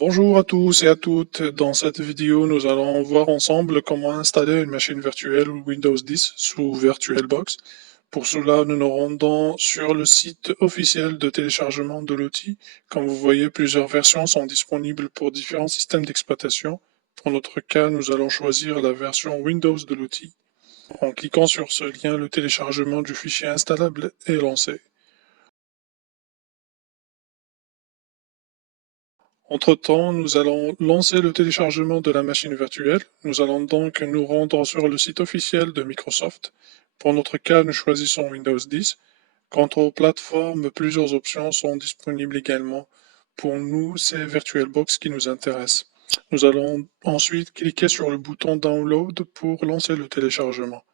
Bonjour à tous et à toutes. Dans cette vidéo, nous allons voir ensemble comment installer une machine virtuelle Windows 10 sous VirtualBox. Pour cela, nous nous rendons sur le site officiel de téléchargement de l'outil. Comme vous voyez, plusieurs versions sont disponibles pour différents systèmes d'exploitation. Pour notre cas, nous allons choisir la version Windows de l'outil. En cliquant sur ce lien, le téléchargement du fichier installable est lancé. Entre-temps, nous allons lancer le téléchargement de la machine virtuelle. Nous allons donc nous rendre sur le site officiel de Microsoft. Pour notre cas, nous choisissons Windows 10. Quant aux plateformes, plusieurs options sont disponibles également. Pour nous, c'est VirtualBox qui nous intéresse. Nous allons ensuite cliquer sur le bouton Download pour lancer le téléchargement.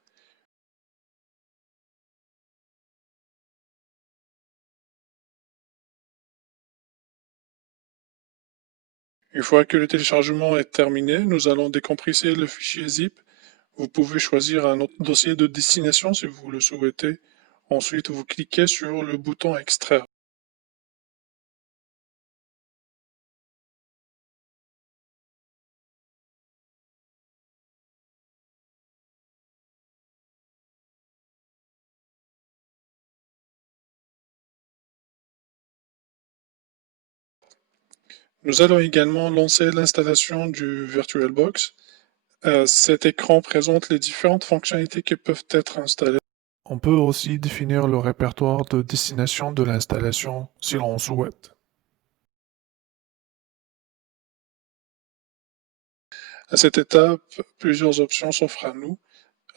Une fois que le téléchargement est terminé, nous allons décompresser le fichier zip. Vous pouvez choisir un autre dossier de destination si vous le souhaitez. Ensuite, vous cliquez sur le bouton Extraire. Nous allons également lancer l'installation du VirtualBox. Cet écran présente les différentes fonctionnalités qui peuvent être installées. On peut aussi définir le répertoire de destination de l'installation si l'on souhaite. À cette étape, plusieurs options s'offrent à nous.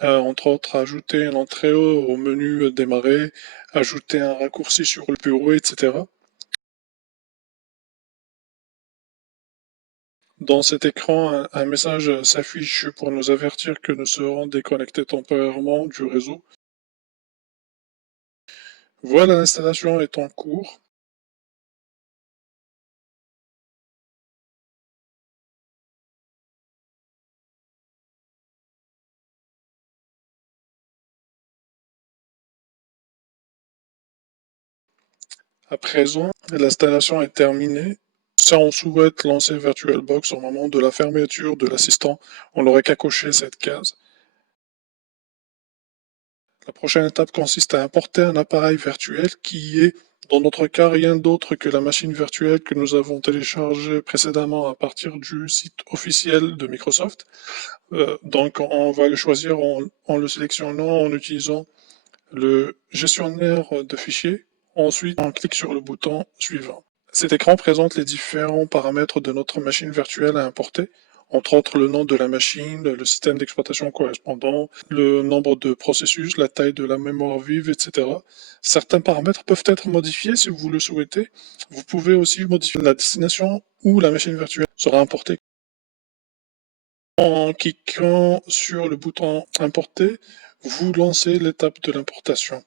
Entre autres, ajouter une entrée au menu démarrer, ajouter un raccourci sur le bureau, etc. Dans cet écran, un message s'affiche pour nous avertir que nous serons déconnectés temporairement du réseau. Voilà, l'installation est en cours. À présent, l'installation est terminée. Si on souhaite lancer VirtualBox au moment de la fermeture de l'assistant, on n'aurait qu'à cocher cette case. La prochaine étape consiste à importer un appareil virtuel qui est, dans notre cas, rien d'autre que la machine virtuelle que nous avons téléchargée précédemment à partir du site officiel de Microsoft. Donc on va le choisir en le sélectionnant en utilisant le gestionnaire de fichiers. Ensuite, on clique sur le bouton suivant. Cet écran présente les différents paramètres de notre machine virtuelle à importer, entre autres le nom de la machine, le système d'exploitation correspondant, le nombre de processus, la taille de la mémoire vive, etc. Certains paramètres peuvent être modifiés si vous le souhaitez. Vous pouvez aussi modifier la destination où la machine virtuelle sera importée. En cliquant sur le bouton Importer, vous lancez l'étape de l'importation.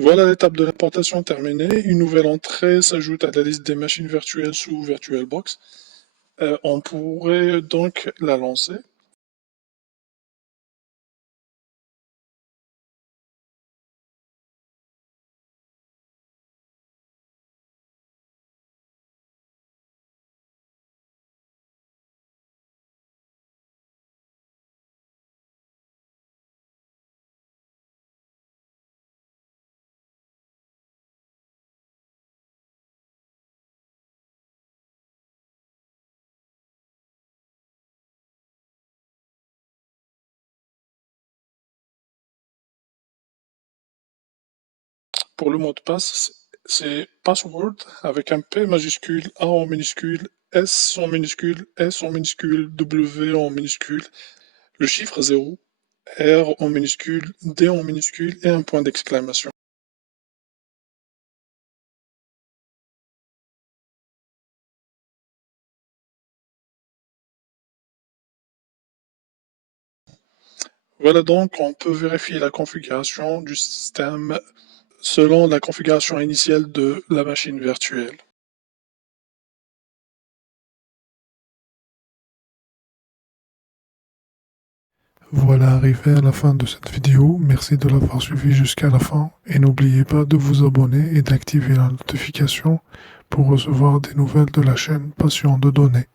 Voilà, l'étape de l'importation terminée. Une nouvelle entrée s'ajoute à la liste des machines virtuelles sous VirtualBox. On pourrait donc la lancer. Pour le mot de passe, c'est password avec un P majuscule, A en minuscule, S en minuscule, S en minuscule, W en minuscule, le chiffre 0, R en minuscule, D en minuscule et un point d'exclamation. Voilà donc, on peut vérifier la configuration du système selon la configuration initiale de la machine virtuelle. Voilà arrivé à la fin de cette vidéo, merci de l'avoir suivi jusqu'à la fin et n'oubliez pas de vous abonner et d'activer la notification pour recevoir des nouvelles de la chaîne Passion de données.